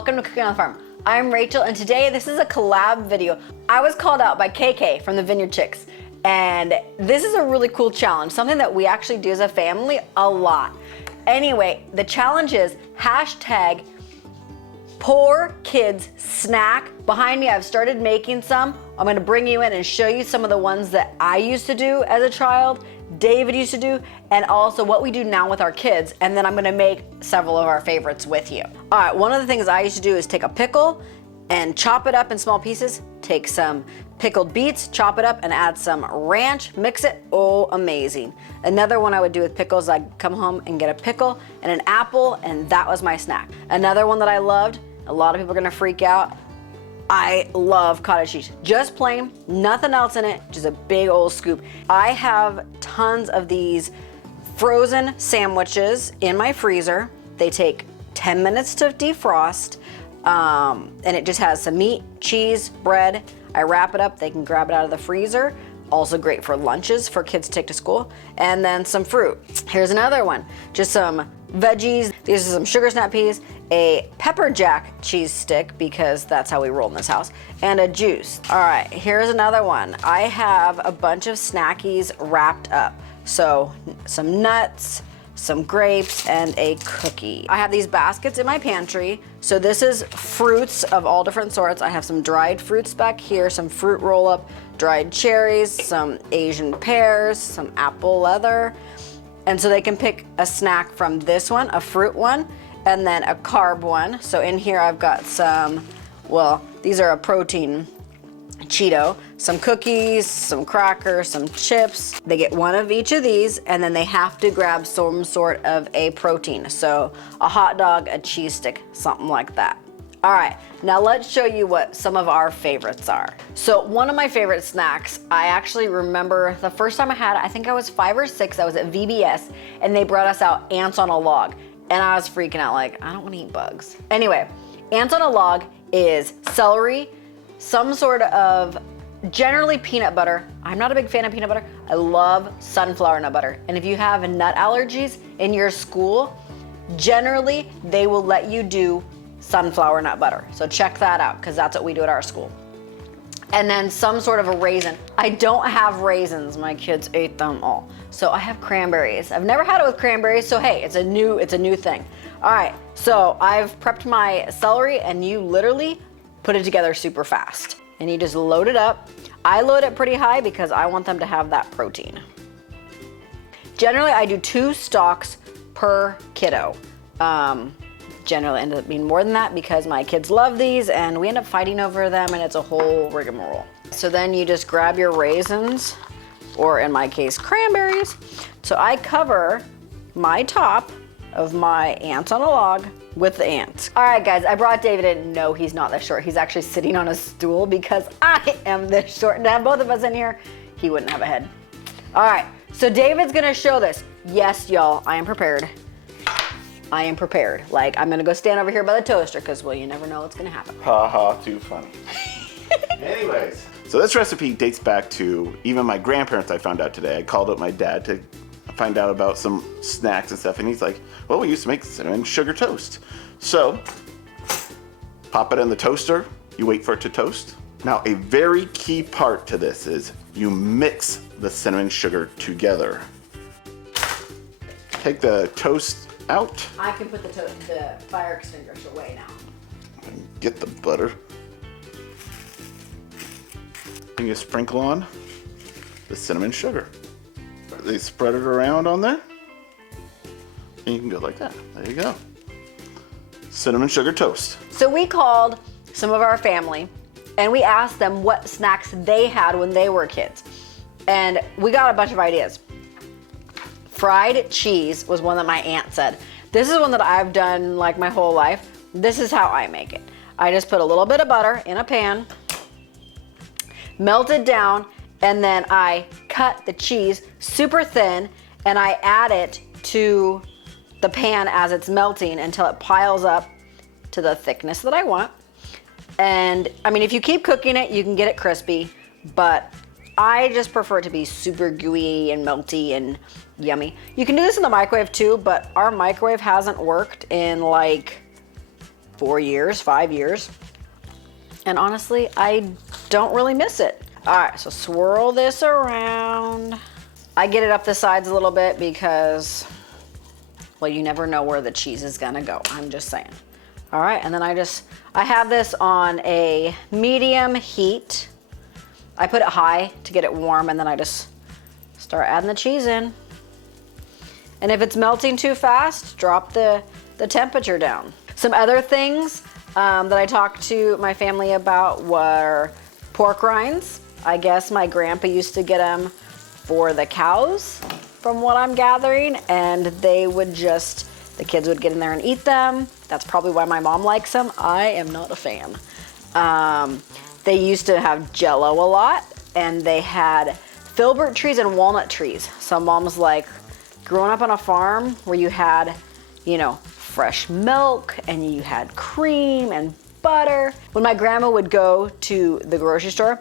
welcome to Cooking on the Farm. I'm Rachel, and today this is a collab video. I was called out by KK from the Vineyard Chicks, and this is a really cool challenge, something that we actually do as a family a lot. Anyway, the challenge is hashtag poor kids snack. Behind me, I've started making some. I'm gonna bring you in and show you some of the ones that I used to do as a child, David used to do, and also what we do now with our kids. And then I'm gonna make several of our favorites with you. All right, one of the things I used to do is take a pickle and chop it up in small pieces, take some pickled beets, chop it up and add some ranch, mix it, oh, amazing. Another one I would do with pickles, I'd come home and get a pickle and an apple, and that was my snack. Another one that I loved, a lot of people are gonna freak out, I love cottage cheese. Just plain, nothing else in it, just a big old scoop. I have tons of these frozen sandwiches in my freezer. They take 10 minutes to defrost, and it just has some meat, cheese, bread. I wrap it up, they can grab it out of the freezer. Also great for lunches for kids to take to school. And then some fruit. Here's another one, just some veggies. These are some sugar snap peas, a pepper jack cheese stick, because that's how we roll in this house, and a juice. All right, here's another one. I have a bunch of snackies wrapped up. So some nuts, some grapes, and a cookie. I have these baskets in my pantry. So this is fruits of all different sorts. I have some dried fruits back here, some fruit roll up, dried cherries, some Asian pears, some apple leather. And so they can pick a snack from this one, a fruit one, and then a carb one. So in here I've got some, well, these are a protein Cheeto, some cookies, some crackers, some chips. They get one of each of these, and then they have to grab some sort of a protein. So a hot dog, a cheese stick, something like that. All right, now let's show you what some of our favorites are. So one of my favorite snacks, I actually remember the first time I had it, I think I was 5 or 6, I was at VBS, and they brought us out ants on a log. And I was freaking out, like, I don't wanna eat bugs. Anyway, ants on a log is celery, some sort of generally peanut butter. I'm not a big fan of peanut butter. I love sunflower nut butter. And if you have nut allergies in your school, generally they will let you do sunflower nut butter. So check that out, because that's what we do at our school. And then some sort of a raisin. I don't have raisins, my kids ate them all. So I have cranberries. I've never had it with cranberries, so hey, it's a new thing. All right, so I've prepped my celery, and you literally put it together super fast. And you just load it up. I load it pretty high because I want them to have that protein. Generally, I do 2 stalks per kiddo. Generally ends up being more than that because my kids love these and we end up fighting over them, and it's a whole rigmarole. So then you just grab your raisins, or in my case, cranberries. So I cover my top of my ants on a log with the ants. All right, guys, I brought David in. No, he's not this short. He's actually sitting on a stool because I am this short. And to have both of us in here, he wouldn't have a head. All right, so David's gonna show this. Yes, y'all, I am prepared. I am prepared. Like, I'm gonna go stand over here by the toaster because, well, you never know what's gonna happen. Ha ha, too funny. Anyways, so this recipe dates back to even my grandparents. I found out today. I called up my dad to find out about some snacks and stuff, and he's like, well, we used to make cinnamon sugar toast. So, pop it in the toaster, you wait for it to toast. Now, a very key part to this is you mix the cinnamon sugar together. Take the toast out. I can put the fire extinguisher away now. And get the butter. And you sprinkle on the cinnamon sugar. They spread it around on there. And you can go like that. There you go. Cinnamon sugar toast. So we called some of our family and we asked them what snacks they had when they were kids. And we got a bunch of ideas. Fried cheese was one that my aunt said. This is one that I've done like my whole life. This is how I make it. I just put a little bit of butter in a pan, melt it down, and then I cut the cheese super thin and I add it to the pan as it's melting until it piles up to the thickness that I want. And I mean, if you keep cooking it, you can get it crispy, but I just prefer it to be super gooey and melty and yummy. You can do this in the microwave too, but our microwave hasn't worked in like 4 years, 5 years. And honestly, I don't really miss it. All right, so swirl this around. I get it up the sides a little bit because, well, you never know where the cheese is gonna go. I'm just saying. All right, and then I have this on a medium heat. I put it high to get it warm, and then I just start adding the cheese in. And if it's melting too fast, drop the temperature down. Some other things that I talked to my family about were pork rinds. I guess my grandpa used to get them for the cows, from what I'm gathering, and they would the kids would get in there and eat them. That's probably why my mom likes them. I am not a fan. They used to have Jell-O a lot, and they had filbert trees and walnut trees. So mom's like, growing up on a farm where you had, you know, fresh milk and you had cream and butter. When my grandma would go to the grocery store,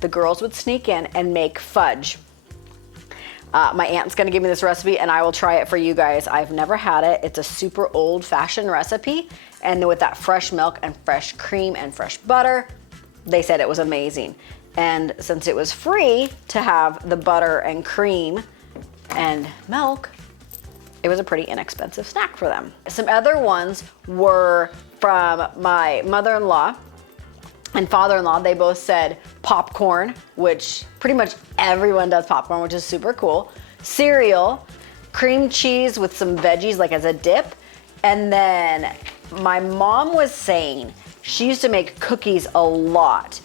the girls would sneak in and make fudge. My aunt's gonna give me this recipe and I will try it for you guys. I've never had it. It's a super old-fashioned recipe, and with that fresh milk and fresh cream and fresh butter, they said it was amazing. And since it was free to have the butter and cream and milk, it was a pretty inexpensive snack for them. Some other ones were from my mother-in-law and father-in-law. They both said popcorn, which pretty much everyone does popcorn, which is super cool. Cereal, cream cheese with some veggies like as a dip. And then my mom was saying she used to make cookies a lot.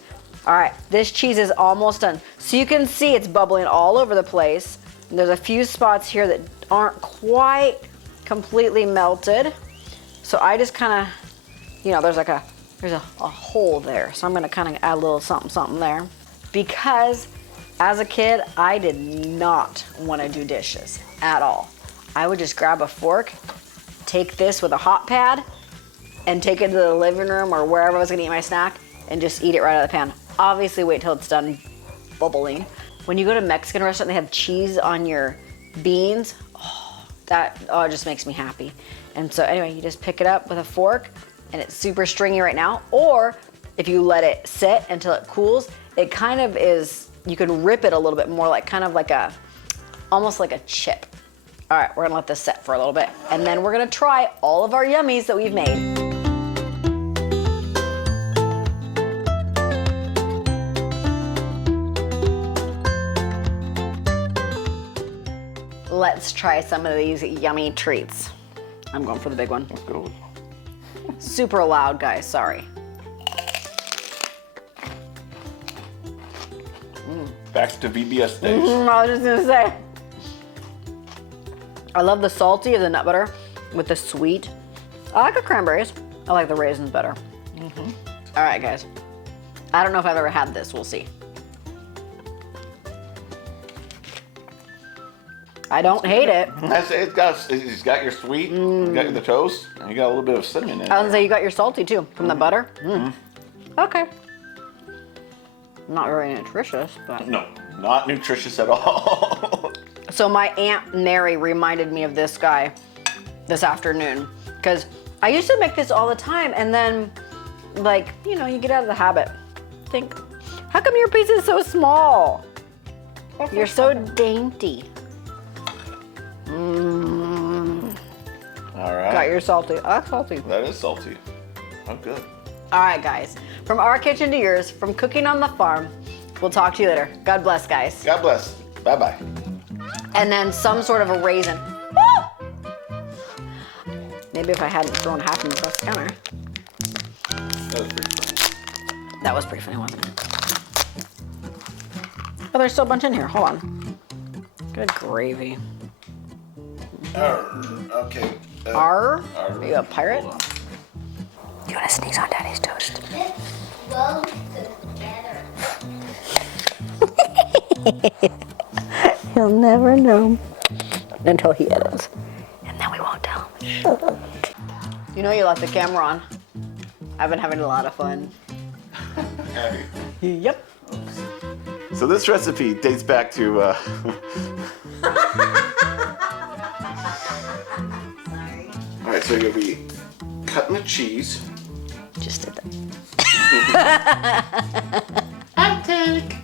All right, this cheese is almost done. So you can see it's bubbling all over the place. And there's a few spots here that aren't quite completely melted. So I just kind of, you know, there's a hole there. So I'm gonna kind of add a little something there. Because as a kid, I did not want to do dishes at all. I would just grab a fork, take this with a hot pad, and take it to the living room or wherever I was gonna eat my snack, and just eat it right out of the pan. Obviously wait till it's done bubbling. When you go to a Mexican restaurant, they have cheese on your beans. It just makes me happy. And so anyway, you just pick it up with a fork, and it's super stringy right now. Or if you let it sit until it cools, it kind of is, you can rip it a little bit more, like kind of like almost like a chip. All right, we're gonna let this set for a little bit, and then we're gonna try all of our yummies that we've made. Let's try some of these yummy treats. I'm going for the big one. Let's go. Super loud, guys, sorry. Back to VBS days. I was just gonna say. I love the salty of the nut butter with the sweet. I like the cranberries. I like the raisins better. All right, guys. I don't know if I've ever had this, we'll see. I don't hate it. It's got your sweet, you got the toast, and you got a little bit of cinnamon in it. I was gonna say you got your salty too from the butter. Okay. Not very nutritious, but. No, not nutritious at all. So my Aunt Mary reminded me of this guy this afternoon, because I used to make this all the time, and then, like, you know, you get out of the habit. Think, how come your piece is so small? You're so dainty. All right. Got your salty. I like salty. That is salty. Oh, good. All right, guys. From our kitchen to yours, from cooking on the farm, we'll talk to you later. God bless, guys. God bless. Bye-bye. And then some sort of a raisin. Woo! Maybe if I hadn't thrown half in the across the counter. That was pretty funny. That was pretty funny, wasn't it? Oh, there's still a bunch in here. Hold on. Good gravy. Okay. Are you a pirate? Hold on. Do you want to sneeze on Daddy's toast? Both together. He'll never know until he edits. And then we won't tell him. You know you left the camera on. I've been having a lot of fun. Yep. So this recipe dates back to all right, so you'll be cutting the cheese Just did that. Outtake.